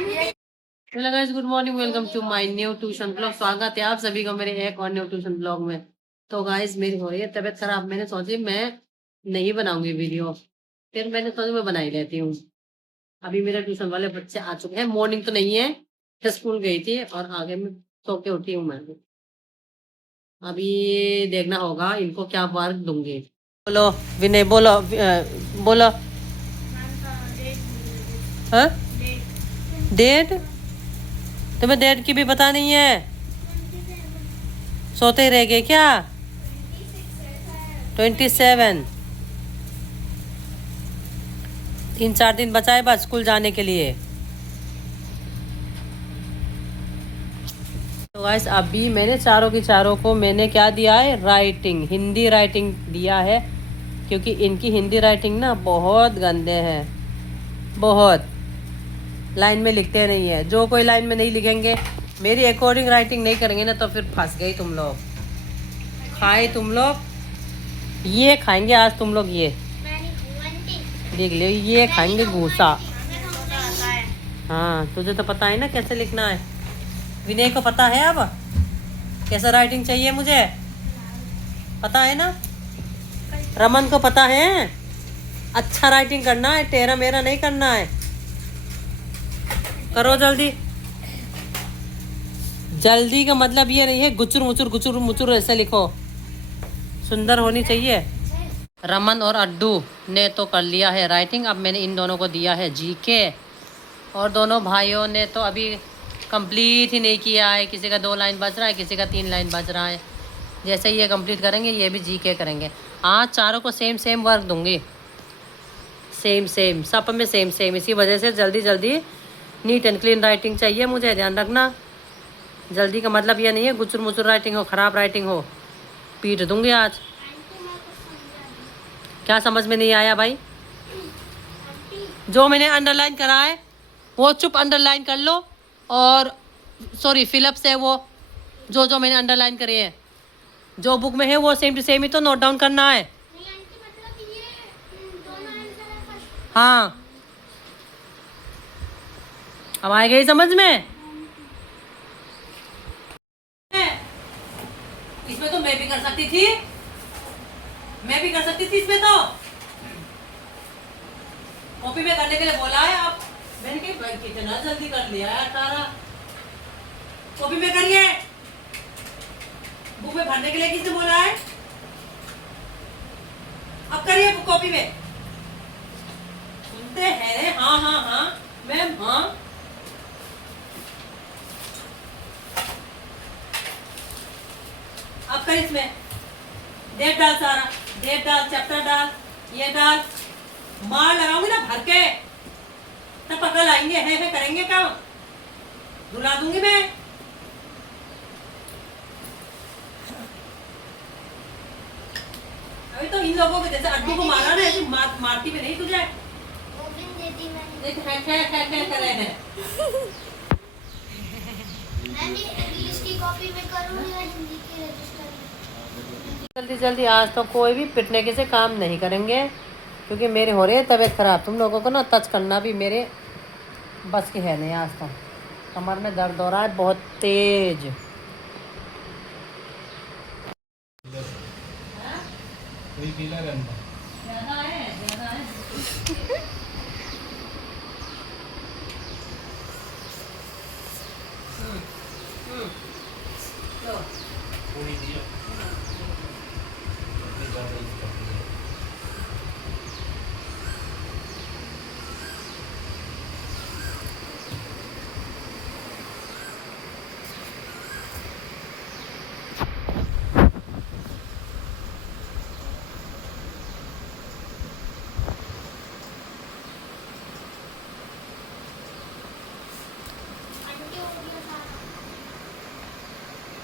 Hello guys, good morning, welcome to my new tuition blog. स्वागत है आप सभी का मेरे एक और न्यू ट्यूशन ब्लॉग में। तो गाइस, मेरी हो रही है तबीयत खराब। मैंने सोची मैं नहीं बनाऊंगी वीडियो, फिर मैंने सोचा मैं बना ही लेती हूँ। अभी मेरे ट्यूशन वाले बच्चे आ चुके हैं। मॉर्निंग तो नहीं है, स्कूल गई थी और आगे में सो के उठी हूँ मैं। अभी देखना होगा इनको क्या वर्क दूंगी। बोलो विनय, बोलो बोलो। हाँ, डेट? तुम्हें डेट की भी पता नहीं है? सोते ही रह गए क्या? 27। 3-4 दिन बचा है बस स्कूल जाने के लिए। तो गाइस, अभी मैंने चारों की चारों को मैंने क्या दिया है, राइटिंग, हिंदी राइटिंग दिया है। क्योंकि इनकी हिंदी राइटिंग ना बहुत गंदे हैं, बहुत लाइन में लिखते नहीं है। जो कोई लाइन में नहीं लिखेंगे, मेरी अकॉर्डिंग राइटिंग नहीं करेंगे ना, तो फिर फंस गई तुम लोग। खाए तुम लोग, ये खाएंगे आज तुम लोग, ये देख लो, ये खाएंगे भूसा। हाँ, तुझे तो पता है ना कैसे लिखना है। विनय को पता है अब कैसा राइटिंग चाहिए मुझे, पता है ना? रमन को पता है। अच्छा राइटिंग करना है, टेढ़ा मेरा नहीं करना है। करो जल्दी। जल्दी का मतलब ये नहीं है गुचुर मुचुर ऐसे लिखो, सुंदर होनी चाहिए। रमन और अड्डू ने तो कर लिया है राइटिंग। अब मैंने इन दोनों को दिया है जीके, और दोनों भाइयों ने तो अभी कंप्लीट ही नहीं किया है। किसी का 2 लाइन बच रहा है, किसी का 3 लाइन बच रहा है। जैसे ये कंप्लीट करेंगे, ये भी जीके करेंगे। आज चारों को सेम सेम वर्क दूंगी, सेम सेम, सब में सेम सेम। इसी वजह से जल्दी जल्दी नीट एंड क्लीन राइटिंग चाहिए मुझे, ध्यान रखना। जल्दी का मतलब ये नहीं है गुचुर मुचुर राइटिंग हो, ख़राब राइटिंग हो, पीट दूंगी आज। क्या समझ में नहीं आया भाई? जो मैंने अंडरलाइन करा है वो चुप अंडरलाइन कर लो, और सॉरी फिलअप से वो जो जो मैंने अंडरलाइन करे हैं, जो बुक में है वो सेम टू सेम ही तो नोट डाउन करना है। हाँ, अब आएगा ही समझ में। इसमें तो मैं भी कर सकती थी, मैं भी कर सकती थी इसमें तो। कॉपी में करने के लिए बोला है आप, मैंने कहा कितना जल्दी कर लिया है। 18 कॉपी में करिए, बुक में भरने के लिए किसने बोला है? अब करिए कॉपी में। सुनते हैं हाँ हाँ हाँ मैम, हाँ। अब कर इसमें डेट डाल, सारा डेट डाल, चैप्टर डाल, ये डाल। मार लगाऊंगी ना भर के, तब पकड़ आएंगे, है करेंगे काम, रुला दूंगी मैं। अभी तो इन लोगों के जैसे अड्डू को मारा ना, ऐसे मारती में नहीं तुझे। देख कर रहे हैं। इंग्लिश की कॉपी में करूँ या हिंदी की रजिस्टर? जल्दी जल्दी आज तो कोई भी पिटने के से काम नहीं करेंगे, क्योंकि मेरे हो रहे हैं तबीयत खराब। तुम लोगों को ना टच करना भी मेरे बस की है नहीं। आज तो कमर में दर्द हो रहा है बहुत तेज।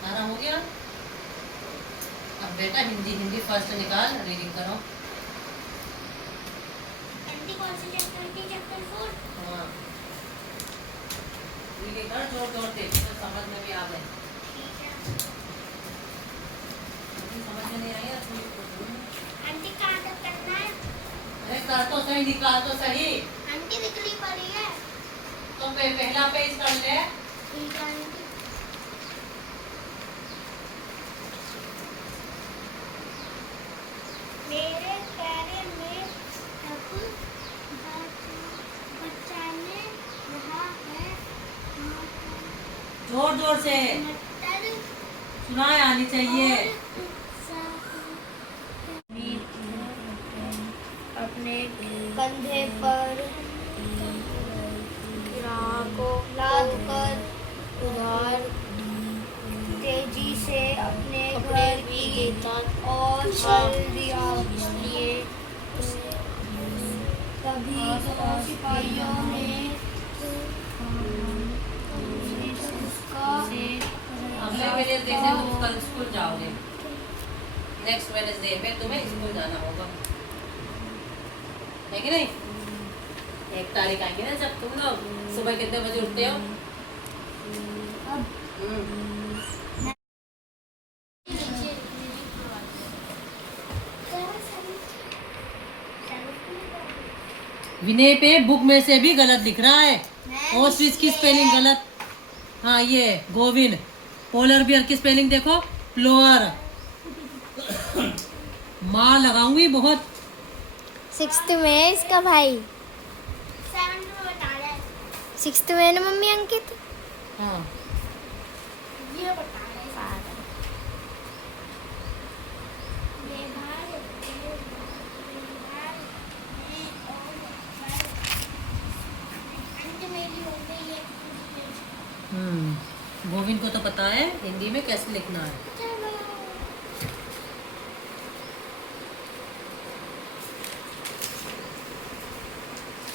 सारा हो गया। अब बेटा हिंदी फर्स्ट निकाल, रीडिंग करो। कौन सी चैप्टर की? चैप्टर 4। हाँ, रीडिंग कर जोर जोर से, तो समझ में भी आ गए। समझ में नहीं आई आंटी कहाँ तक करना है? अरे कर तो सही, निकाल तो सही। आंटी निकली पड़ी है। तो पहला पेज कर ले। ठीक है आंटी। मेरे पैरे में तब बचाने रहा है जोर जोर से मटर सुनाए आनी चाहिए। अपने कंधे पर ग्राहकों लाद कर उधार तेजी से अपने घर की और चल दिया। इसलिए तभी दो सिपाहियों ने उसका अगले वेडनेसडे से तुम कल स्कूल जाओगे। नेक्स्ट वेडनेसडे पे तुम्हें स्कूल जाना होगा, है कि नहीं? 1 तारीख आएगी ना जब तुम लोग सुबह कितने बजे उठते हो? विनय पे बुक में से भी गलत लिख रहा है। और स्विच की स्पेलिंग गलत। हाँ ये गोविंद। पोलर बियर की स्पेलिंग देखो, फ्लोअर। माँ लगाऊंगी बहुत। 6th में है इसका भाई। 7th में बता रहा है। 6th में है ना मम्मी अंकित? हाँ ये बता रहा है सारा। ये भाई अंत मेरी हो गई है। गोविंद को तो पता है हिंदी में कैसे लिखना है। चलो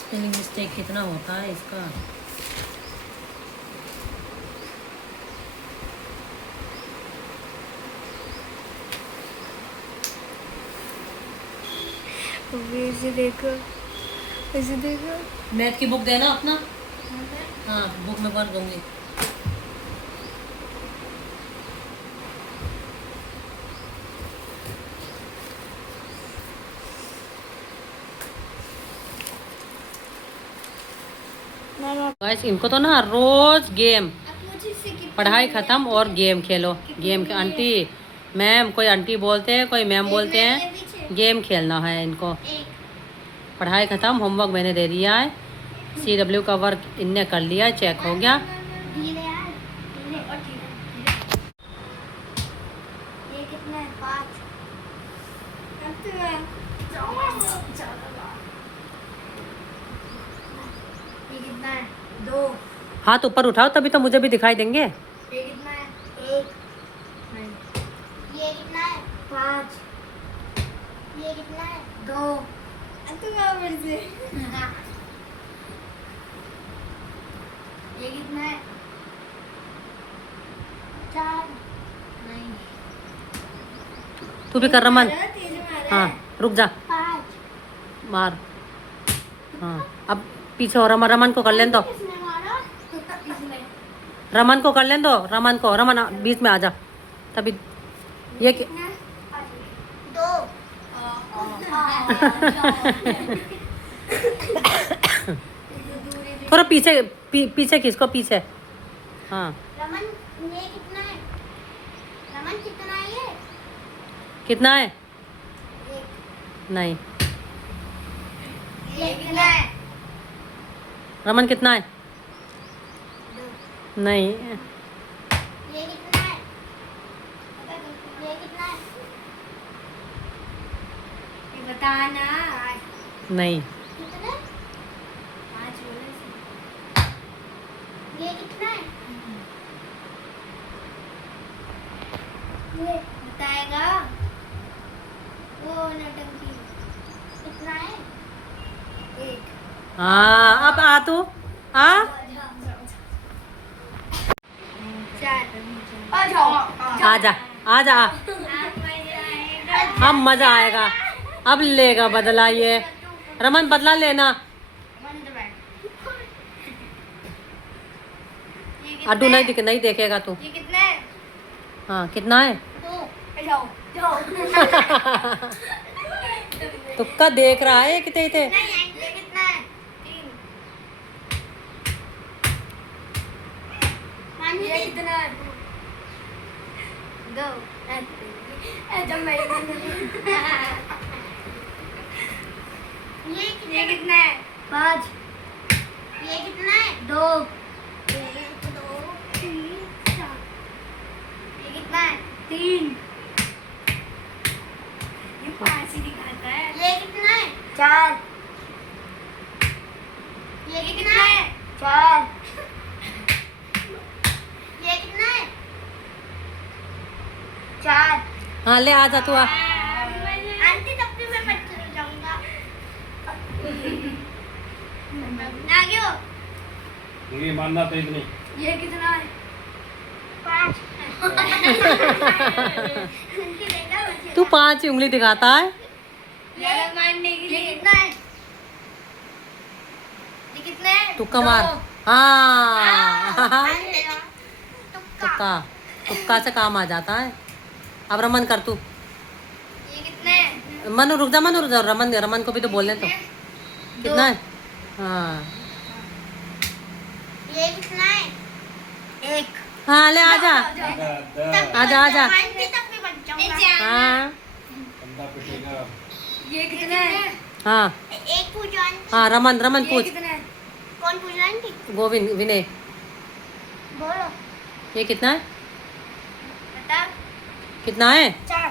स्पेलिंग मिस्टेक कितना होता है इसका। इसे देखो, इसे देखो। मैथ की बुक देना अपना। हाँ बुक में भर दूंगी। गाइस इनको तो ना रोज गेम, पढ़ाई खत्म और गेम खेलो। गेम के आंटी मैम, कोई आंटी बोलते हैं कोई मैम बोलते हैं, गेम खेलना है इनको। पढ़ाई खत्म, होमवर्क मैंने दे दिया है। CW का वर्क इनने कर लिया है, चेक हो गया। ये कितना है? 5। ये कितना है? 2। हाथ ऊपर उठाओ तभी तो मुझे भी दिखाई देंगे। ये कितना है? 1। ये कितना है? 5। ये कितना है? 2। फिर से। ये कितना है? 4। नहीं। तू भी कर रमन। तेज मारा हाँ रुक जा, 5। मार। हाँ अब पीछे हो, रमन। रमन को कर लेने दो, किसने मारा? इसने। रमन को कर लेने दो। रमन को, रमन बीच में आ जा तभी। ये कितना? 2। थोड़ा पीछे पीछे खींचो, पीछे। हाँ रमन ये कितना है? रमन कितना है ये? कितना है? 1। नहीं। ये कितना है? रमन कितना है? 2। नहीं। ये कितना है? ये कितना है? ये बताना। नहीं। कितना? 5 बोले से। ये कितना है? ये बताएगा वो नटंकी। कितना है? 1। हाँ अब आ तू आ। 4। आ जा आ जा। अब मजा आएगा, अब लेगा बदला ये। रमन बदला लेना। अड्डू नहीं देखेगा तू। ये कितना है? हाँ कितना है? 2। जाओ। तुक्का देख रहा है कितने थे। नहीं ये कितना है? 3। ये कितना है? दो ये कितना है? 5। ये कितना है? 2। 1 2 3 4। ये कितना है? 3। ये 5 ही दिखाता है। ये कितना है? 4। ये कितना है? 4। ये कितना है? 4। हाँ ले आ जा तू आ। आंटी तब भी मैं बच्चे हो जाऊंगा। ना क्यों? ये मानना तो इतनी ये कितना है? 5। तू 5 उंगली दिखाता है। मारने के लिए कितना है? ये कितना है? तुक्का मार। हाँ तुक्का। तुक्का तुक्का से काम आ जाता है। अब रमन कर तू। ये कितना है? मनु रुक जा, मनु रुक जा। रमन रमन को भी तो बोलने तो। कितना है? हाँ ये कितना है? 1। हाँ ले आ जा। आजा आजा। आंटी तब भी बच जाऊंगा। हाँ बंदा पिटेगा। ये कितना है? हाँ एक पूछो आंटी। हाँ रमन रमन ये पूछ। कितना है? कौन पूछ रहा है आंटी? गोविंद विनय बोलो। ये कितना है? बता। कितना है? 4।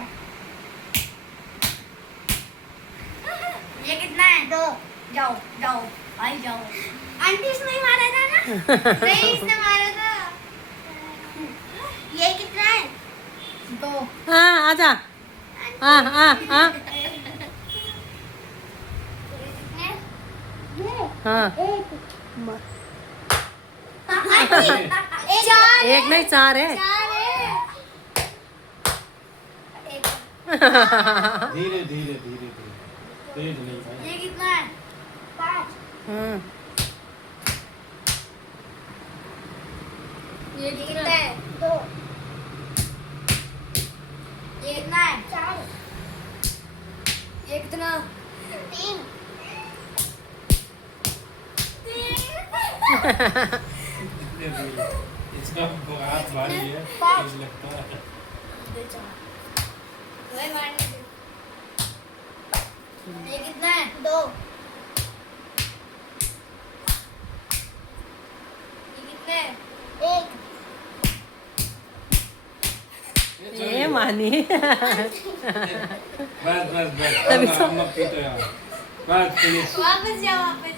ये कितना है? 2। जाओ जाओ आई जाओ। आंटी इसने ही मारा था ना? नहीं इसने मारा था। ये कितना है? 2। हाँ आजा। हाँ हाँ हाँ हाँ एक नहीं 4 है। धीरे धीरे धीरे धीरे तेज नहीं भाई। ये कितना है? 5। ये कितना है? 2। ये कितना है? 4। ये कितना? 3। धीरे धीरे इसका हाथ भारी है तेज लगता है। ये कितना है? 2। ये कितना है? 1। ये मानी बस बस बस तभी तो- मत पीटो यार। बस फिनिश। वापस जाओ वापस।